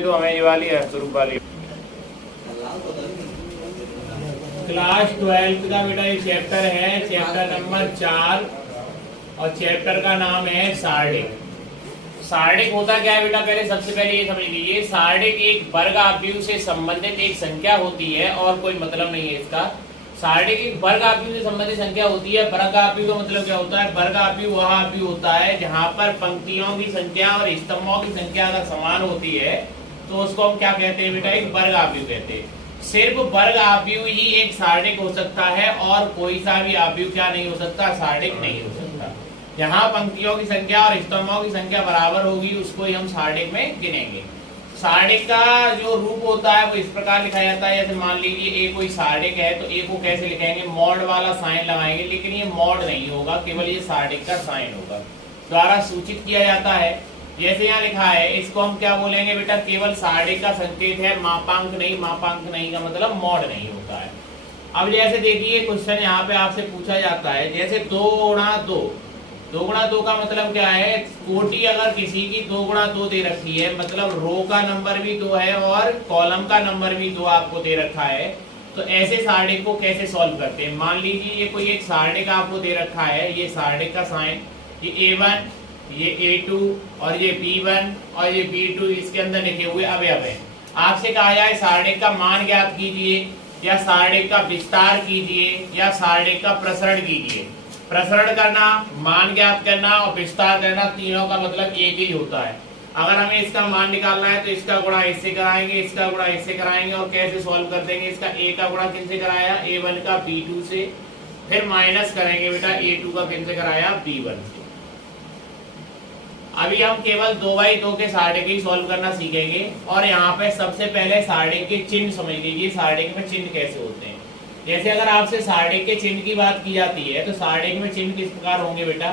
तो हमें ये वाली है स्वरूप वाली क्लास 12 का बेटा ये चैप्टर है, चैप्टर नंबर 4 और चैप्टर का नाम है सार्डिक। सार्डिक होता क्या है बेटा, पहले सबसे पहले ये समझ लीजिए, सार्डिक एक वर्ग आव्यूह से संबंधित एक संख्या होती है और कोई मतलब नहीं है इसका। सार्डिक एक वर्ग आव्यूह से संबंधित संख्या होती है। वर्ग आव्यूह का मतलब क्या होता है, वर्ग आव्यूह वह आव्यूह होता है जहाँ पर पंक्तियों की संख्या और स्तंभों की संख्या अगर समान होती है तो उसको हम क्या कहते हैं बेटा, एक वर्ग आव्यूह कहते हैं। सिर्फ वर्ग आव्यूह ही एक सार्डिक हो सकता है और कोई सा भी आव्यूह क्या नहीं हो सकता, सार्डिक नहीं हो सकता। जहाँ पंक्तियों की संख्या और स्तंभों की संख्या बराबर होगी उसको ही हम सार्डिक में गिनेंगे। सार्डिक का जो रूप होता है वो इस प्रकार लिखा जाता है, जैसे मान लीजिए ए कोई सार्डिक है तो ए को कैसे लिखेंगे, मॉड वाला साइन लगाएंगे, लेकिन ये मॉड नहीं होगा, केवल ये सार्डिक का साइन होगा, द्वारा सूचित किया जाता है। जैसे यहाँ लिखा है इसको हम क्या बोलेंगे बेटा, केवल सार्डिक का संकेत है, मापांक नहीं। मापांक नहीं का मतलब मॉड नहीं होता है। अब जैसे देखिए क्वेश्चन यहाँ पे आपसे पूछा जाता है, जैसे 2 गुणा 2, 2 गुणा 2 का मतलब क्या है, कोटि अगर किसी की 2 गुणा 2 दे रखी है, मतलब रो का नंबर भी 2 है और कॉलम का नंबर भी 2 आपको दे रखा है, तो ऐसे सार्डिक को कैसे सॉल्व करते हैं। मान लीजिए ये कोई एक सार्डिक आपको दे रखा है, ये सार्डिक का साइन, ये A1, ये A2 और ये B1 और ये B2 इसके अंदर लिखे हुए अवयव है। आपसे कहा जाए सार्डिक का मान ज्ञात कीजिए या सार्डिक का विस्तार कीजिए या सार्डिक का प्रसरण कीजिए। प्रसरण करना, मान ज्ञात करना और विस्तार करना, तीनों का मतलब एक ही होता है। अगर हमें इसका मान निकालना है तो इसका गुणा इससे कराएंगे, इसका गुणा इससे कराएंगे और कैसे सॉल्व कर देंगे, इसका A का गुणा किनसे कराया, A1 का B2 से, फिर माइनस करेंगे बेटा A2 का किनसे कराया, B1 से। अभी हम केवल 2/2 के सार्डिक ही सॉल्व करना सीखेंगे और यहाँ पे सबसे पहले सार्डिक के चिन्ह समझ लीजिए, सार्डिक में चिन्ह कैसे होते हैं। जैसे अगर आपसे सार्डिक के चिन्ह की बात की जाती है तो सार्डिक में चिन्ह किस प्रकार होंगे बेटा,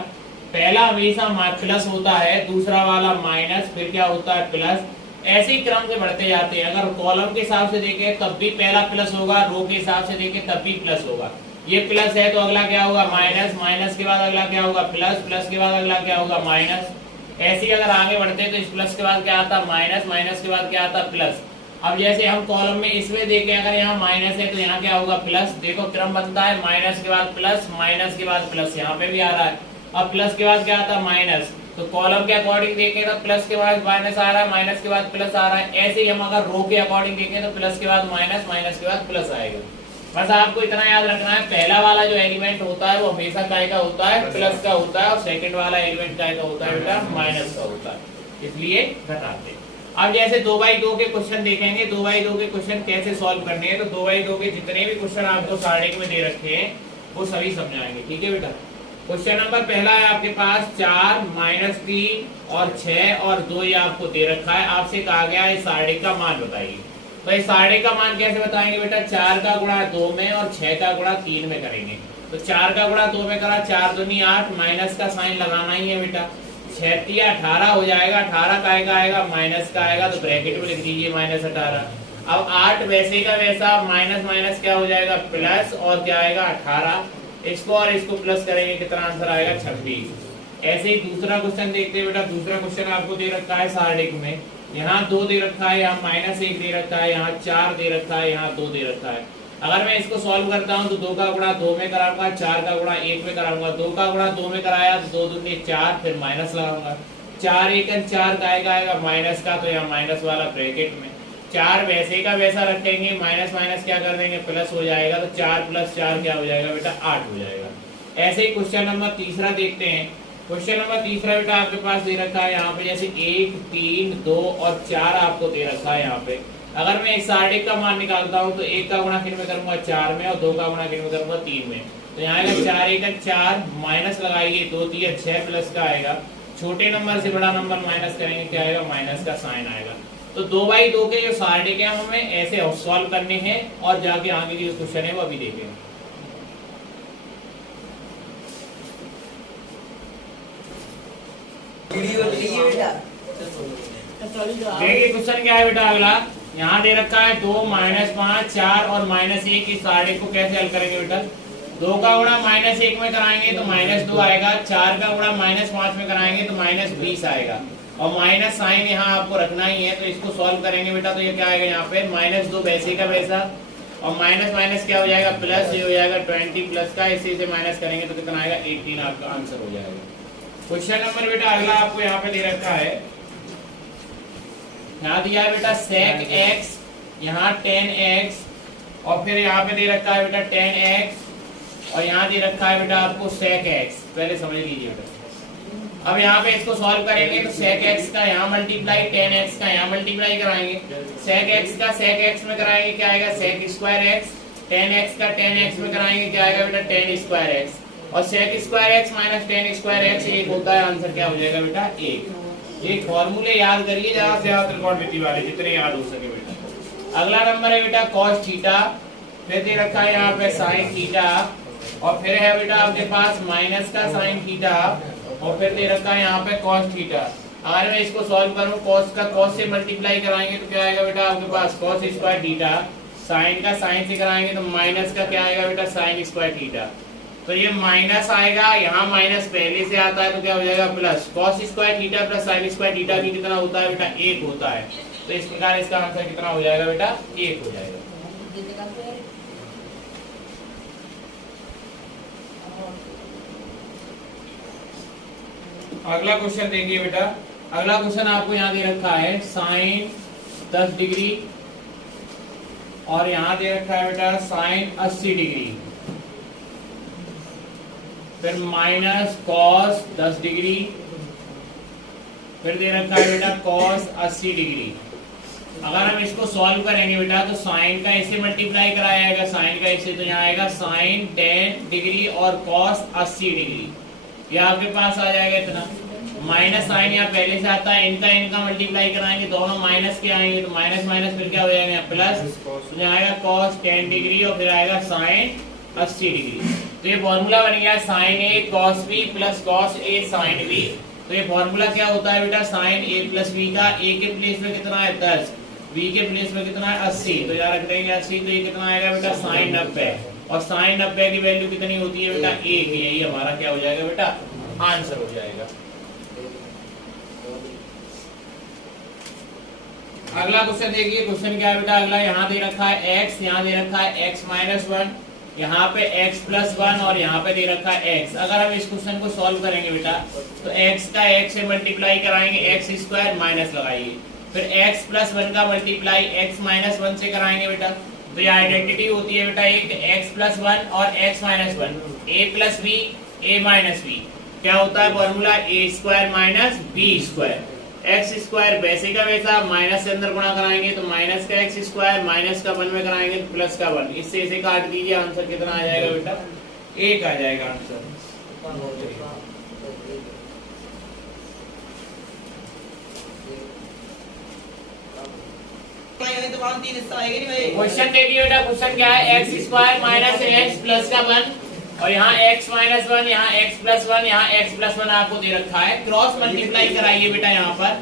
पहला हमेशा प्लस होता है, दूसरा वाला माइनस, फिर क्या होता है प्लस, ऐसे ही क्रम से बढ़ते जाते हैं। अगर कॉलम के हिसाब से देखें तब भी पहला प्लस होगा, रो के हिसाब से देखें तब भी प्लस होगा। ये प्लस है तो अगला क्या होगा, माइनस, माइनस के बाद अगला क्या होगा, प्लस, प्लस के बाद अगला क्या होगा, माइनस। ऐसे ही अगर आगे बढ़ते हैं तो इस प्लस के बाद क्या आता है, माइनस, माइनस के बाद क्या आता है, प्लस। अब जैसे हम कॉलम में इसमें देखें, अगर यहाँ माइनस है तो यहाँ क्या होगा, प्लस। देखो क्रम बनता है, माइनस के बाद प्लस, माइनस के बाद प्लस, यहाँ पे भी आ रहा है। अब प्लस के बाद क्या आता है, माइनस, तो कॉलम के अकॉर्डिंग देखें तो प्लस के बाद माइनस आ रहा है, माइनस के बाद प्लस आ रहा है। ऐसे ही हम अगर रो के अकॉर्डिंग देखें तो प्लस के बाद माइनस, माइनस के बाद प्लस आएगा। बस आपको इतना याद रखना है, पहला वाला जो एलिमेंट होता है वो हमेशा काय का होता है, प्लस का होता है, और सेकंड वाला एलिमेंट काय का होता है बेटा, माइनस का होता है, इसलिए घटाते हैं। अब जैसे 2/2 के क्वेश्चन देखेंगे, 2/2 के क्वेश्चन कैसे सॉल्व करने हैं, तो 2/2 के जितने भी क्वेश्चन आपको सार्डिक में दे रखे हैं वो सभी समझाएंगे, ठीक है बेटा। क्वेश्चन नंबर पहला है आपके पास 4, -3 और 6 और 2 ये आपको दे रखा है। आपसे कहा गया है सार्डिक का मान बताइए। तो इस सार्डिक का मान कैसे बताएंगे बेटा, 4 का गुणा 2 में और 6 का गुणा 3 में करेंगे। तो 4 का गुणा 2 में करा, 4 दूनी 8, माइनस का साइन लगाना ही है बेटा। 6 × 18 हो जाएगा, 18 का आएगा, माइनस का आएगा, तो ब्रैकेट में लिख दीजिए -18। अब 8 वैसे का वैसा, माइनस माइनस क्या हो जाएगा, प्लस, और क्या आएगा 18। इसको और इसको प्लस करेंगे, कितना आंसर आएगा, 26। ऐसे ही दूसरा क्वेश्चन देखते हैं बेटा। दूसरा क्वेश्चन आपको दे रखा है सार्डिक में, यहाँ 2 दे रखा है, यहाँ -1 दे रखा है, यहाँ 4 दे रखा है, यहाँ 2 दे रखा है। अगर मैं इसको सॉल्व करता हूँ तो 2 का गुणा 2 में कराऊंगा, 4 का गुणा 1 में कराऊंगा। 2 का गुणा 2 में कराया तो 2 दूनी 4, फिर माइनस लगाऊंगा। 4 × 1 = 4 का आएगा माइनस का, तो यहाँ माइनस वाला ब्रैकेट में। 4 वैसे का वैसा रखेंगे, माइनस माइनस क्या कर देंगे, प्लस हो जाएगा, तो 4 + 4 क्या हो जाएगा बेटा, 8 हो जाएगा। ऐसे ही क्वेश्चन नंबर तीसरा देखते हैं। क्वेश्चन नंबर तीसरा बेटा आपके पास दे रखा है यहाँ पे, जैसे 1, 3, 2 और 4 आपको दे रखा है यहाँ पे। अगर मैं इस सार्डिक का मान निकालता हूँ तो 1 का गुणा किन में करूंगा, 4 में, और 2 का गुणा किन में करूंगा, 3 में। तो यहाँ आएगा 4 × 1 = 4, माइनस लगाइए, 2 × 3 = 6 प्लस का आएगा। छोटे नंबर से बड़ा नंबर माइनस करेंगे, क्या आएगा, माइनस का साइन आएगा। तो 2/2 के जो सार्डिक है हमें ऐसे सॉल्व करने हैं और जाके आगे की जो क्वेश्चन है वो अभी देखेंगे। देखिए क्वेश्चन क्या है बेटा अगला, यहाँ दे रखा है 2, -5, 4 और -1। इस सार्डिक को कैसे हल करेंगे बेटा, 2 का गुणा -1 में कराएंगे तो -2 आएगा, 4 का गुणा -5 में कराएंगे तो -20 आएगा। और माइनस साइन यहाँ आपको रखना ही है, तो इसको सॉल्व करेंगे बेटा तो ये क्या आएगा यहाँ पे -2 वैसे का वैसा, और माइनस माइनस क्या हो जाएगा प्लस, ये हो जाएगा 20 प्लस का, इसे माइनस करेंगे तो कितना आएगा 18, आपका आंसर हो जाएगा। क्वेश्चन नंबर बेटा अगला आपको यहाँ पे दे रखा है, यहाँ दिया है बेटा sec x, यहाँ tan x, और फिर यहाँ पे दे रखा है बेटा tan x, और यहाँ दे रखा है बेटा आपको sec x। पहले समझ लीजिए बेटा, अब यहाँ पे इसको सॉल्व करेंगे तो sec x का यहाँ मल्टीप्लाई, tan x का यहाँ मल्टीप्लाई कराएंगे, sec x का sec x में कराएंगे क्या आएगा sec square x, tan x का tan x में कराएंगे क्या आएगा बेटा tan स्क्वायर x, और sec square x minus tan square x एक होता है, आंसर क्या हो जाएगा बेटा 1। एक फॉर्मूले याद करिए ज्यादा से ज्यादा त्रिकोणमिति वाले, जितने याद हो सके बेटा। अगला नंबर है बेटा cos थीटा, फिर दे रखा है यहाँ पे sin थीटा, और फिर है बेटा आपके पास माइनस का sin थीटा, और फिर दे रखा है यहाँ पे cos थीटा। अगर मैं इसको सॉल्व करूँ, cos का cos से मल्टीप्लाई कराएंगे तो क्या आएगा बेटा आपके पास cos स्क्वायर थीटा, sin का sin से कराएंगे तो माइनस का क्या आएगा बेटा sin स्क्वायर थीटा। तो ये माइनस आएगा, यहाँ माइनस पहले से आता है तो क्या हो जाएगा plus, cos square theta plus sin square theta की कितना होता है बेटा 1 होता है, तो इस प्रकार इसका आंसर कितना हो जाएगा बेटा 1 हो जाएगा। अगला क्वेश्चन देखिए बेटा, अगला क्वेश्चन आपको यहाँ दे रखा है sin 10 डिग्री, और यहाँ दे रखा है बेटा sin 80 डिग्री, फिर माइनस cos 10 डिग्री, फिर दे रखा है बेटा cos 80 डिग्री। अगर हम इसको सॉल्व करेंगे बेटा तो साइन का इससे मल्टीप्लाई कराया जाएगा, साइन का इससे, तो यहाँ आएगा sin 10 डिग्री और cos 80 डिग्री, ये आपके पास आ जाएगा इतना। माइनस साइन यहाँ पहले से आता है, इनका मल्टीप्लाई कराएंगे, दोनों माइनस के आएंगे तो माइनस माइनस फिर क्या हो जाएगा प्लस, तो यहाँ आएगा cos 10 डिग्री और फिर आएगा sin 80 डिग्री। तो ये फॉर्मूला बन गया sin a cos b plus cos a sin b। तो ये फॉर्मूला क्या होता है बेटा sin a प्लस b का, a के प्लेस में कितना है 10, b के प्लेस में कितना है 80, तो यहाँ रख देंगे 80, तो ये कितना आएगा बेटा sin 90, और sin 90 की वैल्यू कितनी होती है बेटा 1, यही हमारा क्या हो जाएगा बेटा आंसर हो जाएगा। अगला क्वेश्चन देखिए, क्वेश्चन क्या है बेटा अगला, यहाँ दे रखा है x, यहाँ दे रखा है x माइनस 1, यहाँ पे x प्लस 1, और यहाँ पे दे रखा है x। अगर हम इस क्वेश्चन को सॉल्व करेंगे बेटा तो x का x से मल्टीप्लाई कराएंगे, x स्क्वायर माइनस लगाइए, फिर x प्लस 1 का मल्टीप्लाई x माइनस 1 से कराएंगे बेटा, तो ये आइडेंटिटी होती है बेटा एक x प्लस 1 और x minus 1, a plus b a minus b, क्या होता है formula a square minus b square, x square वैसे का वैसा, माइनस से अंदर गुणा कराएंगे तो माइनस का एक्स स्क्वायर, माइनस का 1 में कराएंगे तो प्लस का 1, इससे इसे काट दीजिए, आंसर कितना आ जाएगा बेटा 1 आ जाएगा आंसर। क्वेश्चन देखिए बेटा, क्वेश्चन क्या है, x square minus x plus का 1, और यहाँ x माइनस 1, यहाँ x प्लस 1, यहाँ x प्लस 1 आपको दे रखा है, क्रॉस मल्टीप्लाई कराइए बेटा यहाँ पर।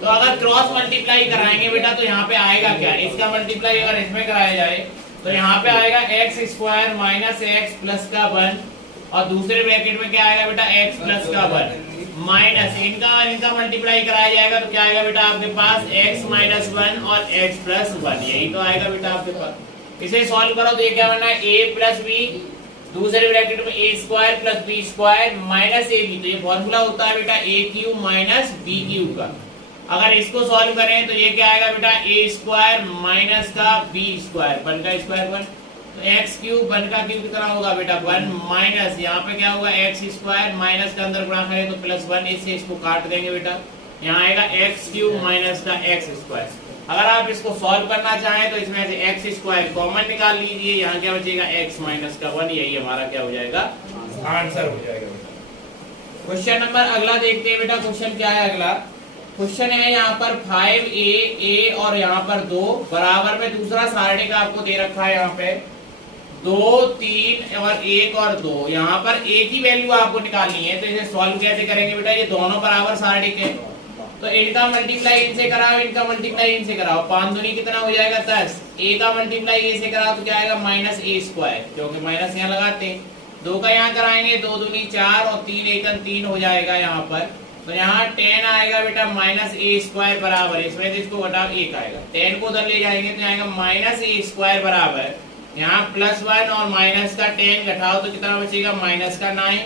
तो अगर क्रॉस मल्टीप्लाई कराएंगे बेटा तो यहाँ पे आएगा क्या, इसका मल्टीप्लाई अगर इसमें कराया जाए तो यहाँ पे आएगा x square minus x plus का 1, और दूसरे ब्रैकेट में क्या आएगा बेटा x प्लस का 1 माइनस इनका मल्टीप्लाई कराया जाएगा तो क्या आएगा बेटा आपके पास x माइनस 1 और x प्लस 1, यही तो आएगा बेटा आपके पास। इसे सॉल्व करो तो ये क्या बनना है a प्लस b, दूसरे ब्रैकेट में a square plus b square minus a b, तो ये फॉर्मूला होता है बेटा a cube minus b cube का। अगर इसको सॉल्व करें तो ये क्या आएगा बेटा a स्क्वायर माइनस का b स्क्वायर, 1 का स्क्वायर 1, तो x क्यूब 1 का क्यूब कितना होगा बेटा 1 माइनस, यहाँ पे क्या होगा x स्क्वायर माइनस के अंदर गुणा करें तो प्लस 1, इससे इसको काट देंगे बेटा, यहाँ आएगा x क्यूब माइनस का x स्क्वायर। अगर आप इसको सॉल्व करना चाहें तो इसमें से x स्क्वायर कॉमन निकाल लीजिए, यहाँ क्या बचेगा x माइनस का 1, यही हमारा क्या हो जाएगा आंसर हो जाएगा बेटा। क्वेश्चन नंबर अगला देखते हैं बेटा, क्वेश्चन क्या है अगला, क्वेश्चन है यहाँ पर 5a और यहाँ पर 2 बराबर में दूसरा सारणी का आपको दे रखा है, यहाँ पे 2 3 और 1 और 2, यहाँ पर a की वैल्यू आपको निकालनी है, तो इसे सॉल्व कैसे करेंगे बेटा, ये दोनों बराबर सारणी के, तो इनका मल्टीप्लाई इनसे कराओ, इनका मल्टीप्लाई इनसे कराओ, 5 दूनी कितना हो जाएगा 10, a का मल्टीप्लाई a से कराओ तो क्या आएगा माइनस a स्क्वायर, क्योंकि माइनस यहाँ लगाते हैं, 2 का यहाँ कराएंगे 2 दूनी 4 और 3 एकन 3 हो जाएगा यहाँ पर, तो यहाँ tan आएगा बेटा माइनस ए स्क्वायर बराबर, इसमें से इसको घटाओ 1 आएगा, tan को उधर ले जाएंगे तो आएगा माइनस ए स्क्वायर बराबर, यहाँ +1 और माइनस का tan घटाओ तो कितना बचेगा माइनस का 9,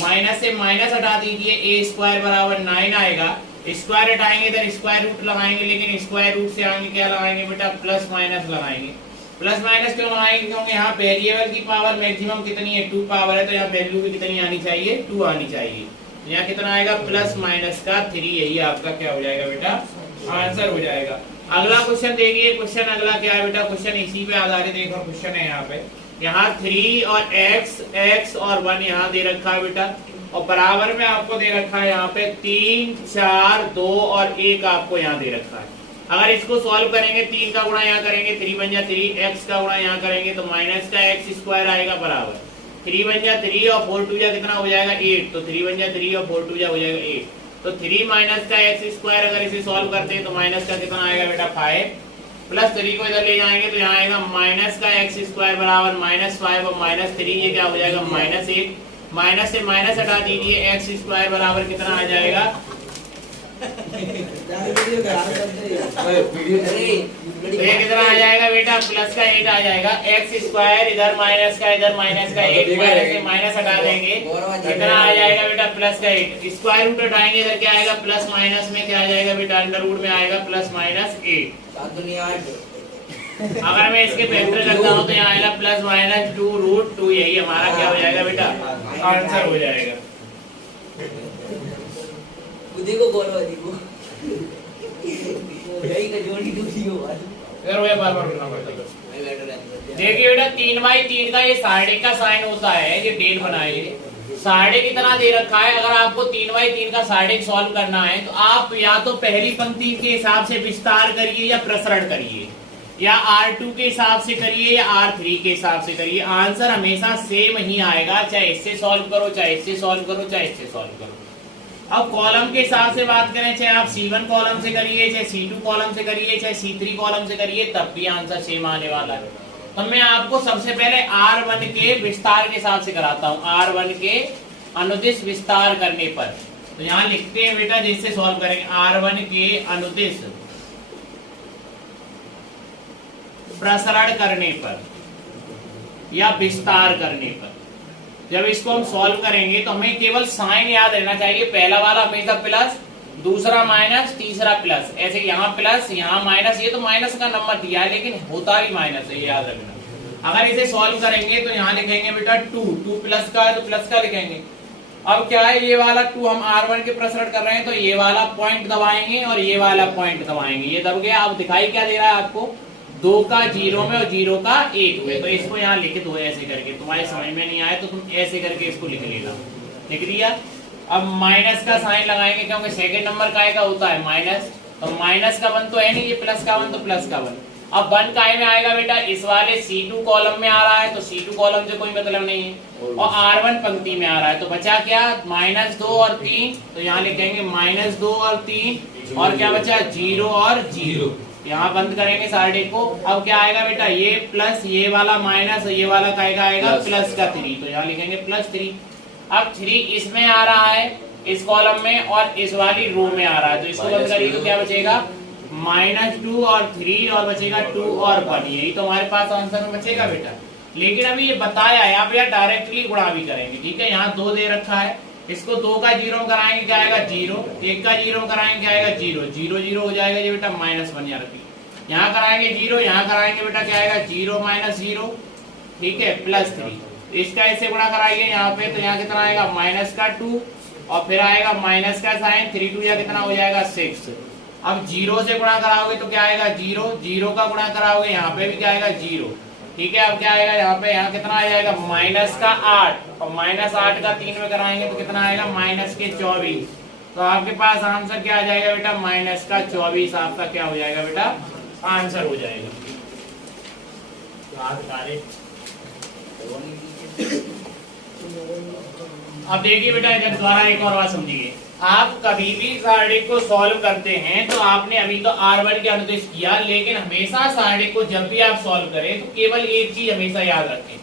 माइनस से माइनस हटा दीजिए ए स्क्वायर बराबर 9 आएगा, स्क्वायर हटाएंगे इधर स्क्वायर रूट लगाएंगे, लेकिन स्क्वायर रूट से आगे क्या लगाएंगे बेटा प्लस माइनस लगाएंगे। प्लस माइनस क्यों लगाएंगे, क्योंकि यहाँ वेरिएबल की पावर मैक्सिमम कितनी है 2 पावर है, तो यहाँ वैल्यू भी कितनी आनी चाहिए 2 आनी चाहिए। यहाँ कितना आएगा प्लस माइनस का 3, यही आपका क्या हो जाएगा बेटा आंसर हो जाएगा। अगला क्वेश्चन देखिए, क्वेश्चन अगला क्या है बेटा, क्वेश्चन इसी पे आधारित एक और क्वेश्चन है यहाँ पे। यहाँ 3 और x और 1 यहाँ दे रखा है बेटा, और बराबर में आपको दे रखा है यहाँ पे 3 4 2 और 1 आपको यहाँ दे रखा है। अगर इसको सॉल्व करेंगे 3 का गुणा यहाँ करेंगे 3 बन जा 3, x का गुणा यहाँ करेंगे तो माइनस का x स्क्वायर आएगा बराबर 3 बन जा 3 और 4 2 जा कितना हो जाएगा 8, तो 3 बन जा 3 और 4 2 जा हो जाएगा 8, तो 3 माइनस का x स्क्वायर अगर इसे सॉल्व करते हैं तो माइनस का कितना आएगा बेटा 5, प्लस 3 को इधर ले जाएंगे तो यहाँ आएगा माइनस का x स्क्वायर बराबर -5 और -3, ये क्या हो जाएगा -1, माइनस से माइनस हटा दीजिए x स्क्वायर बराबर कितना आ जाएगा तो ये कितना आ जाएगा बेटा प्लस का 8 आ जाएगा, x स्क्वायर इधर माइनस का 8 माइनस से माइनस हटा देंगे कितना आ जाएगा बेटा प्लस का 8, स्क्वायर रूट हटाएंगे इधर क्या आएगा प्लस माइनस में क्या आ जाएगा बेटा अंडर रूट में आएगा प्लस माइनस 8। अगर मैं इसके फैक्टर करता हूँ तो यहाँ आएगा प्लस माइनस 2√2, यही हमारा क्या हो जाएगा बेटा आंसर हो जाएगा। देखो बोलो देखो यही का जोड़ी दूसरी हो बार बोलना पड़ता है। देखिए बेटा 3/3 का ये साढ़े का साइन होता है, ये डेट बनाइए साढ़े कितना दे रखा है। अगर आपको 3/3 का साढ़े सॉल्व करना है तो आप या तो पहली पंक्ति के हिसाब से विस्तार करिए या प्रसरण करिए, या R2 के हिसाब से करिए या R3 के हिसाब से करिए, आंसर हमेशा सेम ही आएगा, चाहे इससे सॉल्व करो चाहे इससे सॉल्व करो चाहे इससे सॉल्व करो। अब कॉलम के हिसाब से बात करें, चाहे आप C1 कॉलम से करिए चाहे C2 कॉलम से करिए चाहे C3 कॉलम से करिए, तब भी आंसर सेम आने वाला है। तो मैं आपको सबसे पहले R1 के विस्तार के हिसाब से कराता हूँ, R1 के अनुदिश विस्तार करने पर। तो यहाँ लिखते हैं बेटा जिससे सॉल्व करेंगे, R1 के अनुदिश प्रसरण करने पर या विस्तार करने पर, जब इसको हम सॉल्व करेंगे तो हमें केवल साइन याद रहना चाहिए, पहला वाला हमेशा प्लस, दूसरा माइनस, तीसरा प्लस, ऐसे यहाँ प्लस यहाँ माइनस, ये तो माइनस का नंबर दिया है लेकिन होता ही माइनस है, ये याद रखना। अगर इसे सॉल्व करेंगे तो यहाँ लिखेंगे बेटा 2 प्लस का है तो प्लस का लिखेंगे। अब क्या है, ये वाला 2 हम R1 के प्रसरण कर रहे हैं तो ये वाला पॉइंट दबाएंगे और ये वाला पॉइंट दबाएंगे, ये दब गया। अब दिखाई क्या दे रहा है आपको, 2 का 0 में और 0 का 1 में, तो इसको यहाँ लिख दो ऐसे करके, तुम्हारी समझ में नहीं आए तो तुम ऐसे करके इसको लिख लेना, लिख दिया। अब माइनस का साइन लगाएंगे क्योंकि सेकंड नंबर काय का होता है माइनस, तो माइनस का 1 तो है नहीं, ये प्लस का 1 तो प्लस का 1। अब 1 काय में आएगा बेटा, इस वाले C2 कॉलम में आ रहा है तो C2 कॉलम से कोई मतलब नहीं है, और R1 पंक्ति में आ रहा है तो बचा क्या -2 और 3, तो यहाँ लिखेंगे -2 और 3, और क्या बचा 0 और 0, यहाँ बंद करेंगे साढ़े को। अब क्या आएगा बेटा, ये प्लस, ये वाला माइनस, ये वाला क्या आएगा प्लस का 3, तो यहाँ लिखेंगे +3। अब 3 इसमें आ रहा है इस कॉलम में और इस वाली रो में आ रहा है, तो इसको बंद करिए तो क्या बचेगा -2 और 3 और बचेगा 2 और 1, यही तो हमारे पास आंसर में बचेगा बेटा। लेकिन अभी ये बताया है, आप यार डायरेक्टली गुणा भी करेंगे, ठीक है। यहाँ 2 दे रखा है, इसको 2 का 0 कराएंगे क्या आएगा 0, 1 का 0 कराएंगे क्या आएगा 0, 0 0 हो जाएगा ये बेटा -1 यहाँ रखिए। यहाँ कराएंगे 0, यहाँ कराएंगे बेटा क्या आएगा 0 -0, ठीक है, +3। इसका इससे गुणा कराइए यहाँ पे, तो यहाँ कितना आएगा -2 और फिर आएगा माइनस का साइन, 3 2 या कितना हो जाएगा 6। अब 0 से गुणा कराओगे तो क्या आएगा 0, 0 का गुणा कराओगे यहाँ पे भी क्या आएगा 0, ठीक है। अब क्या आएगा यहाँ पे, यहाँ कितना आ जाएगा -8, और -8 का 3 में कराएंगे तो कितना आएगा -24, तो आपके पास आंसर क्या आ जाएगा बेटा -24, आपका क्या हो जाएगा बेटा आंसर हो जाएगा। अब देखिए बेटा इधर द्वारा एक और बात समझिए, आप कभी भी सारणी को सॉल्व करते हैं तो आपने अभी तो R1 के अनुदेश किया, लेकिन हमेशा सारणी को जब भी आप सॉल्व करें तो केवल एक चीज हमेशा याद रखें,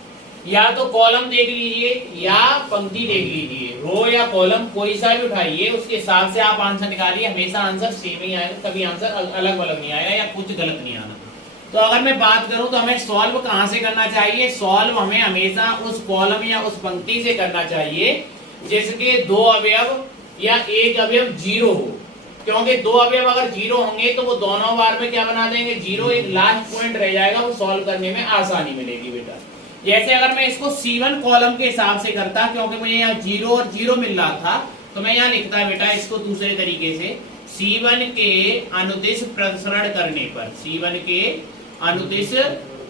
या तो कॉलम देख लीजिए या पंक्ति देख लीजिए, रो या कॉलम कोई सा भी उठाइए, उसके हिसाब से आप आंसर निकालिए, हमेशा आंसर सेम ही आएगा, कभी आंसर अलग अलग नहीं आएगा या कुछ गलत नहीं आना। तो अगर मैं बात करूं तो हमें सॉल्व कहां से करना चाहिए, सॉल्व हमें हमेशा उस कॉलम या उस पंक्ति से करना चाहिए जिसके दो अवयव या एक अवयव जीरो हो, क्योंकि दो अवयव अगर जीरो होंगे तो वो दोनों बार में क्या बना देंगे, जीरो, एक लास्ट पॉइंट रह जाएगा, वो सॉल्व करने में आसानी मिलेगी बेटा। जैसे अगर मैं इसको C1 कॉलम के हिसाब से करता, क्योंकि मुझे यहाँ जीरो और जीरो मिल रहा था, तो मैं यहाँ लिखता बेटा इसको दूसरे तरीके से, C1 के अनुदिश प्रसरण करने पर, C1 के अनुदिश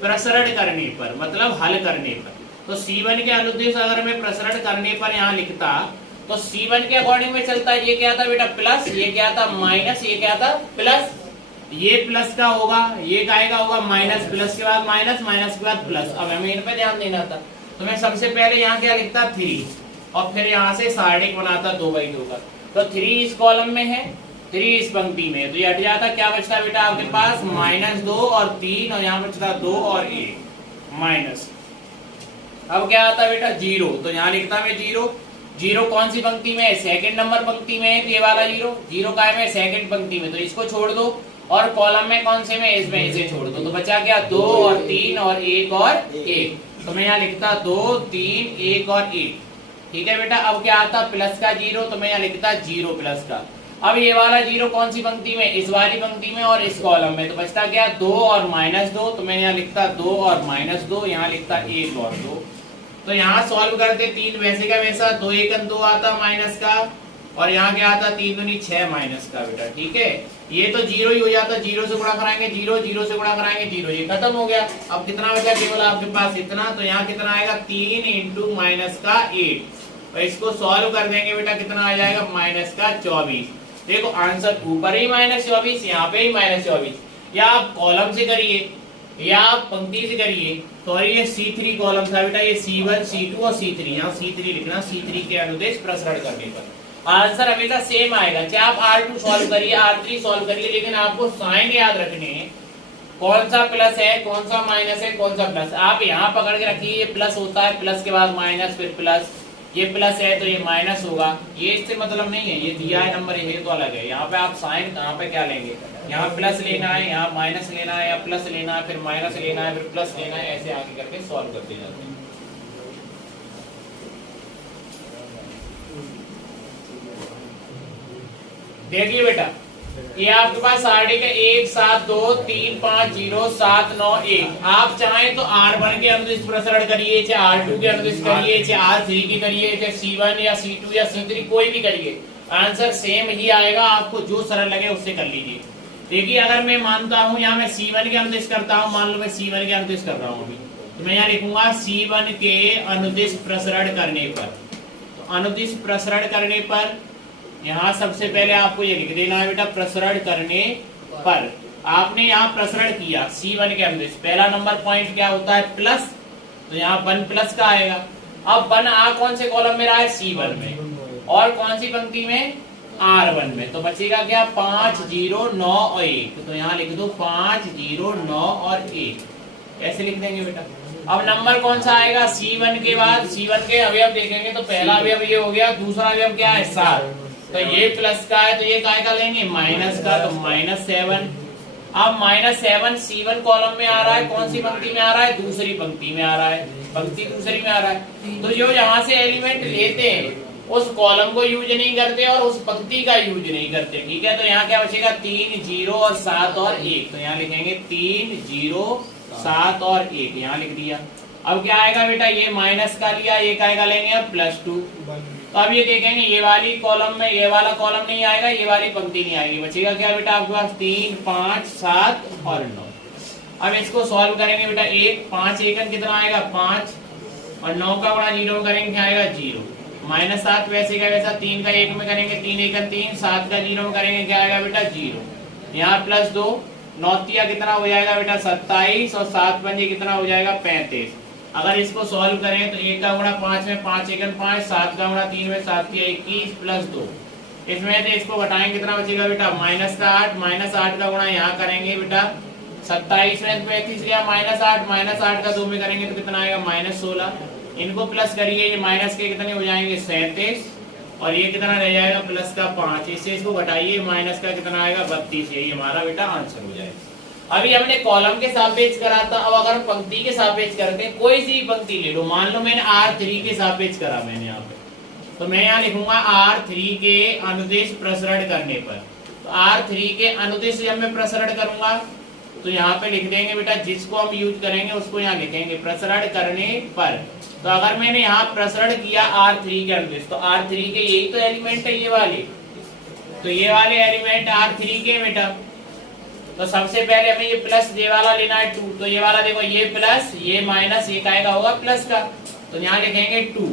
प्रसरण करने पर मतलब हल करने पर, तो C1 के अनुदिश अगर मैं प्रसरण करने पर यहाँ लिखता तो C1 के अकॉर्डिंग में चलता है, ये क्या था बेटा प्लस, ये क्या था माइनस, ये क्या था प्लस, ये प्लस का होगा, ये का होगा माइनस, प्लस के बाद माइनस, माइनस के बाद प्लस। अब हमें इन पे ध्यान देना था, तो मैं सबसे पहले यहाँ क्या लिखता 3 और फिर यहाँ से सारणिक बनाता 2/2 का। तो 3 इस कॉलम में है, 3 इस पंक्ति में, तो ये हट जाता, क्या बचता बेटा आपके पास -2 और 3, और यहाँ बचता 2 और 1 माइनस। अब क्या आता बेटा 0, तो यहाँ लिखता मैं 0। 0 कौन सी पंक्ति में है, सेकंड नंबर पंक्ति में है, ये वाला 0 का है सेकंड पंक्ति में, तो इसको छोड़ दो, और कॉलम में कौन से में, इसमें इसे छोड़ दो, तो बचा क्या 2 और 3 और 1 और 1, तो मैं यहाँ लिखता 2 3 1 और 1, ठीक है बेटा। अब क्या आता प्लस का 0, तो मैं यहाँ लिखता 0 प्लस का। अब ये वाला 0 कौन सी पंक्ति में, इस वाली पंक्ति में और इस कॉलम में, तो बचता क्या 2 और -2, तो मैं यहाँ लिखता 2 और -2, यहाँ लिखता 1 और 2। तो यहाँ सॉल्व करते 3 वैसे का वैसा, 2 1 2 आता माइनस का, और यहाँ क्या आता 3 दूनी 6 माइनस का बेटा, ठीक है। ये तो 0 ही हो जाता, 0 से गुणा कराएंगे 0, 0 से गुणा कराएंगे 0, ये खत्म हो गया। अब कितना बचा केवल आपके पास इतना, तो यहाँ कितना आएगा 3 × -8, और इसको सॉल्व कर देंगे बेटा, कितना आ जाएगा -24। देखो आंसर ऊपर ही -24, यहाँ पे ही -24, या आप कॉलम से करिए या आप पंक्ति से करिए। सॉरी ये C3 कॉलम था बेटा, ये C1 C2 और C3, यहाँ C3 लिखना, C3 के अनुदेश प्रसरण करने पर आंसर हमेशा सेम आएगा, चाहे आप R2 सॉल्व करिए R3 सॉल्व करिए, लेकिन आपको साइन याद रखने हैं, कौन सा प्लस है कौन सा माइनस है कौन सा प्लस। आप यहाँ पकड़ के रखिए, ये प्लस होता है, प्लस के बाद माइनस, फिर प्लस, ये प्लस है तो ये माइनस होगा, ये इससे मतलब नहीं है, ये दिया है नंबर, ये तो अलग है। यहाँ पे आप साइन कहाँ पे क्या लेंगे, यहाँ प्लस लेना है, यहाँ माइनस लेना है, या प्लस लेना है, फिर माइनस लेना है, फिर प्लस लेना है, ऐसे आगे करके सॉल्व करते जाते हैं। देखिए बेटा, ये आपके पास आरडी का 1 7 2 3 5 0 7 9 1। आप चाहें तो R1 के अनुदिश प्रसरण करिए, चाहे R2 के अनुदिश करिए, चाहे R3 की करिए, चाहे C1 या C2 या C3 कोई भी करिए, आंसर सेम ही आएगा। आपको जो सरल लगे उससे कर लीजिए। देखिए अगर मैं मानता हूँ यहाँ मैं C1 के अनुदिश करता हूँ, मान लो मैं C1 के अनुदिश कर रहा हूँ अभी, तो मैं यहाँ लिखूंगा C1 के अनुदिश प्रसरण करने पर। तो अनुदिश प्रसरण करने पर यहाँ सबसे पहले आपको ये लिख देना है बेटा, प्रसरण करने पर। आपने यहाँ प्रसरण किया C1 के अनुदिश, पहला नंबर पॉइंट क्या होता है प्लस, तो यहाँ 1 प्लस का आएगा। अब 1 आ कौन से कॉलम में रहा है C1 में, और कौन सी पंक्ति में R1 में, तो बचेगा क्या 5 0 9 और 1, तो यहाँ लिख दो 5 0 9 और 1, ऐसे लिख देंगे बेटा। अब नंबर कौन सा आएगा C1 के बाद, C1 के अवयव देखेंगे तो पहला अवयव ये हो गया, दूसरा अवयव क्या है 7, तो ये प्लस का है तो ये काय का लेंगे माइनस का, तो -7। अब -7 C1 कॉलम में आ रहा है, कौन सी पंक्ति में आ रहा है, दूसरी पंक्ति में आ रहा है, पंक्ति दूसरी में आ रहा है। तो जो यहाँ से एलिमेंट लेते हैं उस कॉलम को यूज नहीं करते और उस पंक्ति का यूज नहीं करते, ठीक है। तो यहाँ क्या बचेगा 3 0 और 7 और 1, तो यहाँ लिखेंगे 3 0 7 और 1, यहाँ लिख दिया। अब क्या आएगा बेटा, ये माइनस का लिया, ये काय का लेंगे अब +2। तो अब ये देखेंगे ये वाली कॉलम में ये वाला कॉलम नहीं आएगा, ये वाली पंक्ति नहीं आएगी, बचेगा क्या बेटा आपके पास 3 5 7 और 9। अब इसको सॉल्व करेंगे बेटा, 1 5 1 कितना आएगा 5, और 9 का गुणा 0 करेंगे क्या आएगा 0, -7 वैसे का वैसा, 3 का 1 में करेंगे 3 1 3, 7 का 0 में करेंगे क्या आएगा बेटा 0, यहाँ +2, 9 कितना हो जाएगा बेटा 27, और 7 पंजे कितना हो जाएगा 35। अगर इसको सॉल्व करें तो 1 का गुणा 5 में 5 1 5, 7 का गुणा 3 में 7 21 +2, इसमें से इसको घटाएंगे कितना बचेगा बेटा -8, -8 का गुणा यहाँ करेंगे बेटा 27 में 35 गया -8, -8 का 2 में करेंगे तो कितना आएगा -16। इनको प्लस करिए, ये माइनस के कितने हो जाएंगे 37 और ये कितना रह जाएगा प्लस का 5। इससे इसको घटाइए, माइनस का कितना आएगा 32। यही हमारा बेटा आंसर हो जाएगा। अभी हमने कॉलम के सापेक्ष करा था, अब अगर हम पंक्ति के सापेक्ष करते हैं, कोई सी पंक्ति ले लो, मान लो मैंने R3 के सापेक्ष करा मैंने यहाँ पे, तो मैं यहाँ लिखूंगा R3 के अनुदिश प्रसरण करने पर। तो R3 के अनुदिश जब मैं प्रसरण करूंगा तो यहाँ पे लिख देंगे बेटा, जिसको हम यूज करेंगे उसको यहाँ लिखेंगे प्रसरण करने पर। तो अगर मैंने यहाँ प्रसरण किया R3 के अनुदिश, तो R3 के यही तो एलिमेंट है ये वाले, तो ये वाले एलिमेंट R3 के बेटा। तो सबसे पहले हमें ये प्लस ये वाला लेना है 2, तो ये वाला देखो ये प्लस ये माइनस ये काएगा होगा प्लस का, तो यहाँ लिखेंगे 2।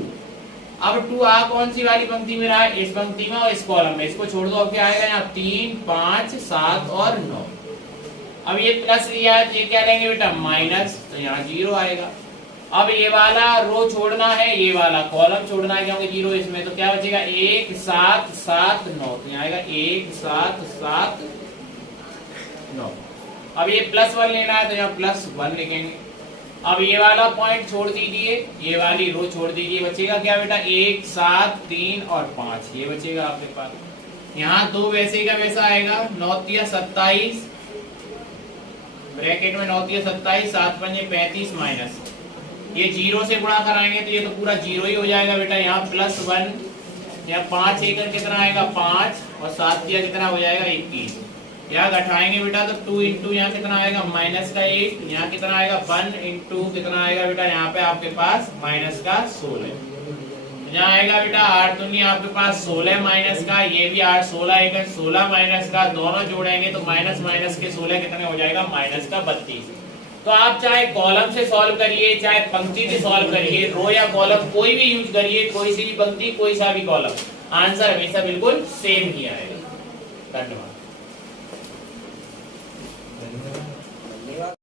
अब 2 आ कौन सी वाली पंक्ति में रहा है, इस पंक्ति में और इस कॉलम में, इसको छोड़ दो, अब क्या आएगा यहाँ 3, 5, 7 और 9। अब ये प्लस लिया है, ये क्या लेंगे बेटा माइनस, तो यहाँ 0 आएगा। अब ये वाला रो छोड़ना है, ये वाला कॉलम छोड़ना है क्योंकि 0 इसमें, तो क्या बचेगा 1, 7, 7, 9, तो यहाँ आएगा 1, 7, 7, 9। अब ये +1 लेना है तो यहाँ +1 लिखेंगे। अब ये वाला पॉइंट छोड़ दीजिए, ये वाली रो छोड़ दीजिए, बचेगा क्या बेटा 1, 7, 3 और 5, ये बचेगा आपके पास। यहाँ 2 वैसे का वैसा आएगा, 9 तिया 27 ब्रैकेट में 9 तिया 27, 7 पंजे 35 माइनस, ये 0 से गुणा कराएंगे तो ये तो पूरा 0 ही हो जाएगा बेटा। यहाँ +1, यहाँ 5 एकड़ कितना आएगा 5 और 7 तिया कितना हो जाएगा 21। यहाँ घटाएंगे बेटा तो 2 इंटू यहाँ कितना आएगा माइनस का 8, यहाँ कितना आएगा 1 इंटू कितना आएगा बेटा यहाँ पे आपके पास माइनस का 16। यहाँ आएगा बेटा 8 दूनी आपके पास 16 माइनस का, ये भी 8 16 एक 16 माइनस का, दोनों जोड़ेंगे तो माइनस माइनस के 16 कितने हो जाएगा माइनस का 32। तो आप चाहे कॉलम से सॉल्व करिए, चाहे पंक्ति से सॉल्व करिए, रो या कॉलम कोई भी यूज करिए, कोई सी भी पंक्ति कोई सा भी कॉलम, आंसर हमेशा बिल्कुल सेम ही आएगा। धन्यवाद।